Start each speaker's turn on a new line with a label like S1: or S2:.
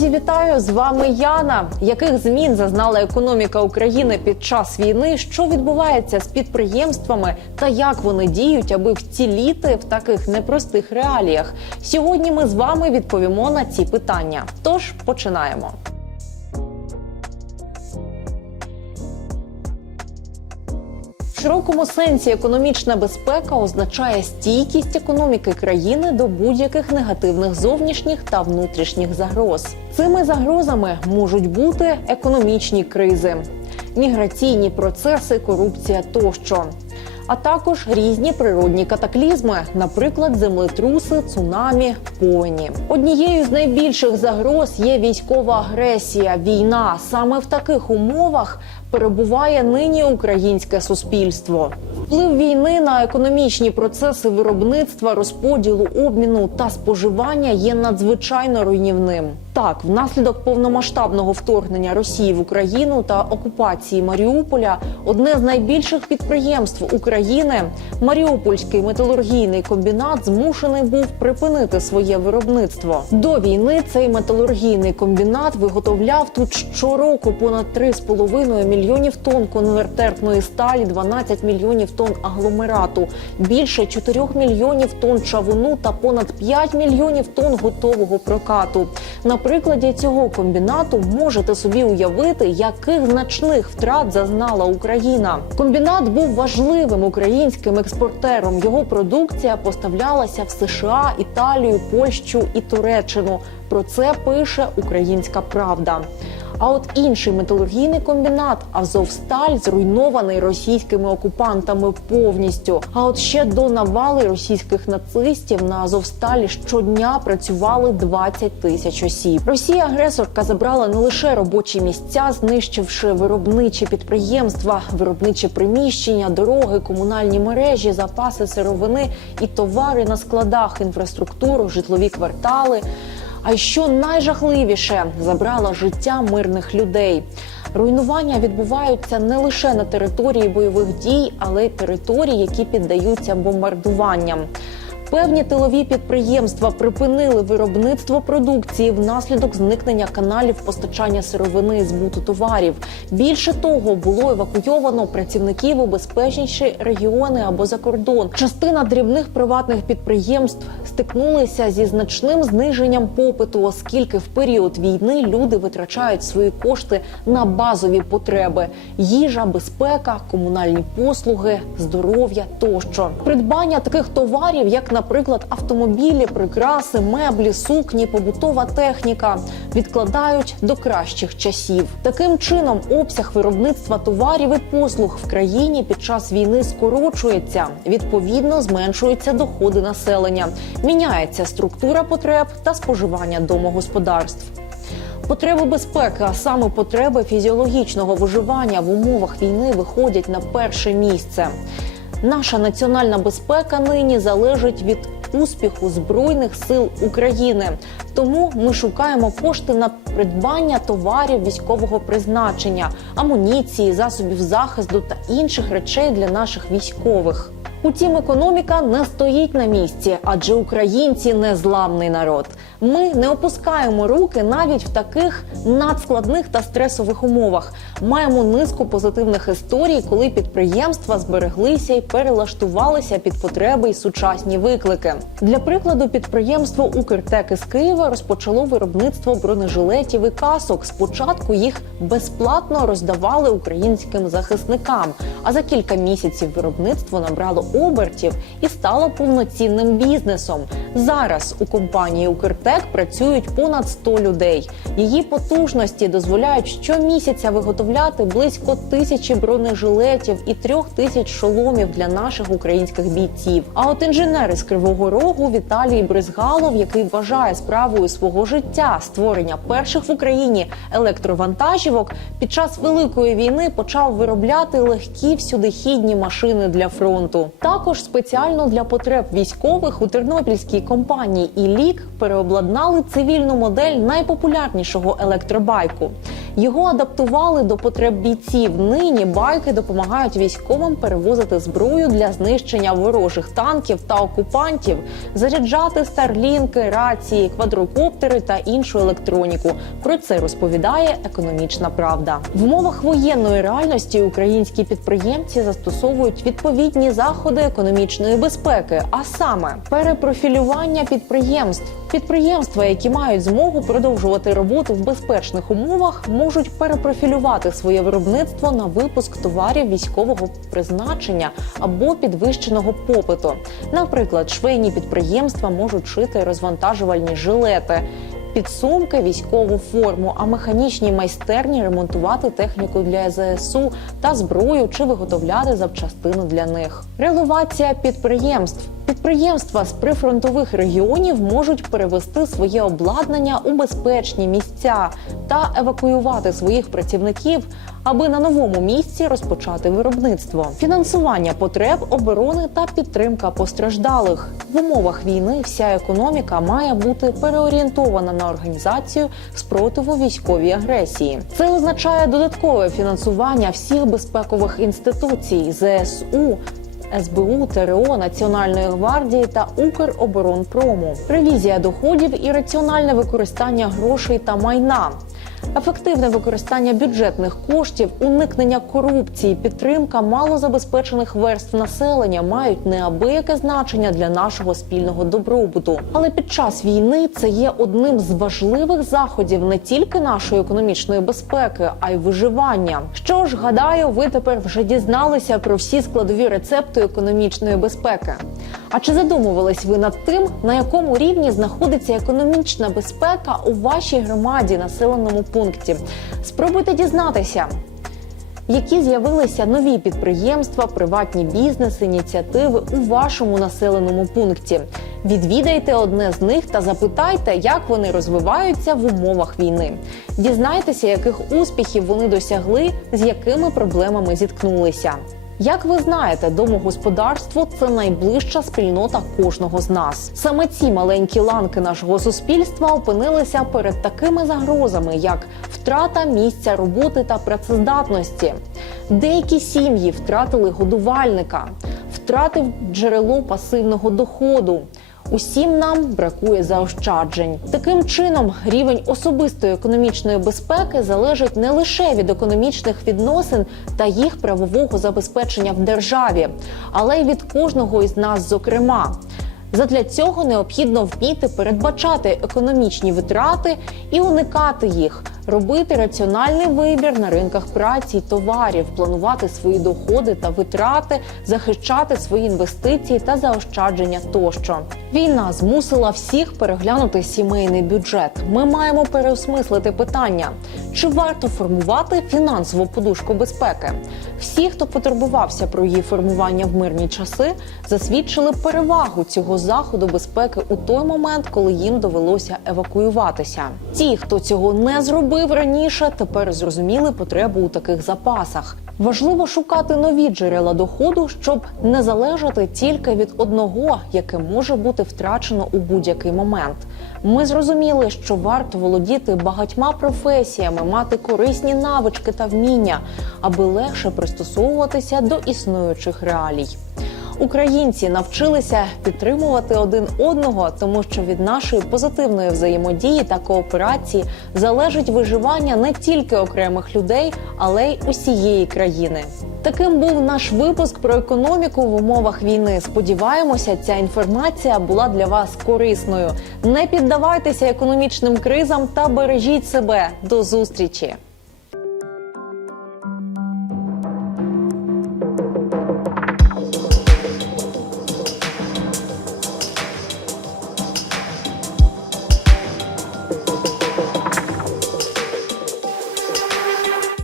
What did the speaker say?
S1: Друзі, вітаю! З вами Яна. Яких змін зазнала економіка України під час війни? Що відбувається з підприємствами та як вони діють, аби вціліти в таких непростих реаліях? Сьогодні ми з вами відповімо на ці питання. Тож починаємо. Широкому сенсі економічна безпека означає стійкість економіки країни до будь-яких негативних зовнішніх та внутрішніх загроз. Цими загрозами можуть бути економічні кризи, міграційні процеси, корупція тощо. А також різні природні катаклізми, наприклад, землетруси, цунамі, повені. Однією з найбільших загроз є військова агресія, війна. Саме в таких умовах перебуває нині українське суспільство. Вплив війни на економічні процеси виробництва, розподілу, обміну та споживання є надзвичайно руйнівним. Так, внаслідок повномасштабного вторгнення Росії в Україну та окупації Маріуполя одне з найбільших підприємств України Маріупольський металургійний комбінат змушений був припинити своє виробництво. До війни цей металургійний комбінат виготовляв тут щороку понад 3,5 мільйонів тонн конвертертної сталі, 12 мільйонів тонн агломерату, більше 4 мільйонів тонн чавуну та понад 5 мільйонів тонн готового прокату. На прикладі цього комбінату можете собі уявити, яких значних втрат зазнала Україна. Комбінат був важливим українським експортером. Його продукція поставлялася в США, Італію, Польщу і Туреччину. Про це пише Українська Правда. А от інший металургійний комбінат Азовсталь зруйнований російськими окупантами повністю. А от ще до навали російських нацистів на Азовсталі щодня працювали 20 тисяч осіб. Росія агресорка забрала не лише робочі місця, знищивши виробничі підприємства, виробничі приміщення, дороги, комунальні мережі, запаси сировини і товари на складах, інфраструктуру, житлові квартали. А що найжахливіше забрала життя мирних людей. Руйнування відбуваються не лише на території бойових дій, але й території, які піддаються бомбардуванням. Певні тилові підприємства припинили виробництво продукції внаслідок зникнення каналів постачання сировини і збуту товарів. Більше того, було евакуйовано працівників у безпечніші регіони або за кордон. Частина дрібних приватних підприємств стикнулися зі значним зниженням попиту, оскільки в період війни люди витрачають свої кошти на базові потреби: їжа, безпека, комунальні послуги, здоров'я тощо. Придбання таких товарів, як наприклад, автомобілі, прикраси, меблі, сукні, побутова техніка, відкладають до кращих часів. Таким чином, обсяг виробництва товарів і послуг в країні під час війни скорочується. Відповідно, зменшуються доходи населення, міняється структура потреб та споживання домогосподарств. Потреби безпеки, а саме потреби фізіологічного виживання в умовах війни виходять на перше місце. Наша національна безпека нині залежить від успіху збройних сил України. Тому ми шукаємо кошти на придбання товарів військового призначення, амуніції, засобів захисту та інших речей для наших військових. Утім, економіка не стоїть на місці, адже українці незламний народ. Ми не опускаємо руки навіть в таких надскладних та стресових умовах. Маємо низку позитивних історій, коли підприємства збереглися і перелаштувалися під потреби й сучасні виклики. Для прикладу, підприємство Укртек із Києва розпочало виробництво бронежилетів і касок. Спочатку їх безплатно роздавали українським захисникам. А за кілька місяців виробництво набрало обертів і стало повноцінним бізнесом. Зараз у компанії Укртек працюють понад 100 людей. Її потужності дозволяють щомісяця виготовляти близько тисячі бронежилетів і трьох тисяч шоломів для наших українських бійців. А от інженер із Кривого Рогу Віталій Бризгалов, який вважає справою свого життя створення перших в Україні електровантажівок, під час великої війни почав виробляти легкі всюдихідні машини для фронту. Також спеціально для потреб військових у тернопільській компанії «Ілік» переобладнали цивільну модель найпопулярнішого електробайку. Його адаптували до потреб бійців. Нині байки допомагають військовим перевозити зброю для знищення ворожих танків та окупантів, заряджати старлінки, рації, квадрокоптери та іншу електроніку. Про це розповідає економічна правда. В умовах воєнної реальності українські підприємці застосовують відповідні заходи економічної безпеки, а саме перепрофілювання підприємств. Підприємства, які мають змогу продовжувати роботу в безпечних умовах, можуть перепрофілювати своє виробництво на випуск товарів військового призначення або підвищеного попиту. Наприклад, швейні підприємства можуть шити розвантажувальні жилети. Підсумки, військову форму, а механічні майстерні ремонтувати техніку для ЗСУ та зброю чи виготовляти запчастину для них. Реловація підприємств. Підприємства з прифронтових регіонів можуть перевести своє обладнання у безпечні місця та евакуювати своїх працівників, аби на новому місці розпочати виробництво. Фінансування потреб оборони та підтримка постраждалих в умовах війни. Вся економіка має бути переорієнтована на організацію спротиву військовій агресії. Це означає додаткове фінансування всіх безпекових інституцій ЗСУ. СБУ, ТРО, Національної гвардії та Укроборонпрому, ревізія доходів і раціональне використання грошей та майна. Ефективне використання бюджетних коштів, уникнення корупції, підтримка малозабезпечених верств населення мають неабияке значення для нашого спільного добробуту. Але під час війни це є одним з важливих заходів не тільки нашої економічної безпеки, а й виживання. Що ж, гадаю, ви тепер вже дізналися про всі складові рецепти економічної безпеки. А чи задумувались ви над тим, на якому рівні знаходиться економічна безпека у вашій громаді, населеному пункті? Спробуйте дізнатися. Які з'явилися нові підприємства, приватні бізнес, ініціативи у вашому населеному пункті? Відвідайте одне з них та запитайте, як вони розвиваються в умовах війни. Дізнайтеся, яких успіхів вони досягли, з якими проблемами зіткнулися. Як ви знаєте, домогосподарство це найближча спільнота кожного з нас. Саме ці маленькі ланки нашого суспільства опинилися перед такими загрозами, як втрата місця роботи та працездатності. Деякі сім'ї втратили годувальника, втратив джерело пасивного доходу. Усім нам бракує заощаджень. Таким чином, рівень особистої економічної безпеки залежить не лише від економічних відносин та їх правового забезпечення в державі, але й від кожного із нас, зокрема. Задля цього необхідно вміти передбачати економічні витрати і уникати їх, робити раціональний вибір на ринках праці й товарів, планувати свої доходи та витрати, захищати свої інвестиції та заощадження тощо. Війна змусила всіх переглянути сімейний бюджет. Ми маємо переосмислити питання: чи варто формувати фінансову подушку безпеки? Всі, хто потурбувався про її формування в мирні часи, засвідчили перевагу цього заходу безпеки у той момент, коли їм довелося евакуюватися. Ті, хто цього не зробив раніше, тепер зрозуміли потребу у таких запасах. Важливо шукати нові джерела доходу, щоб не залежати тільки від одного, яке може бути втрачено у будь-який момент. Ми зрозуміли, що варто володіти багатьма професіями, мати корисні навички та вміння, аби легше пристосовуватися до існуючих реалій. Українці навчилися підтримувати один одного, тому що від нашої позитивної взаємодії та кооперації залежить виживання не тільки окремих людей, але й усієї країни. Таким був наш випуск про економіку в умовах війни. Сподіваємося, ця інформація була для вас корисною. Не піддавайтеся економічним кризам та бережіть себе. До зустрічі.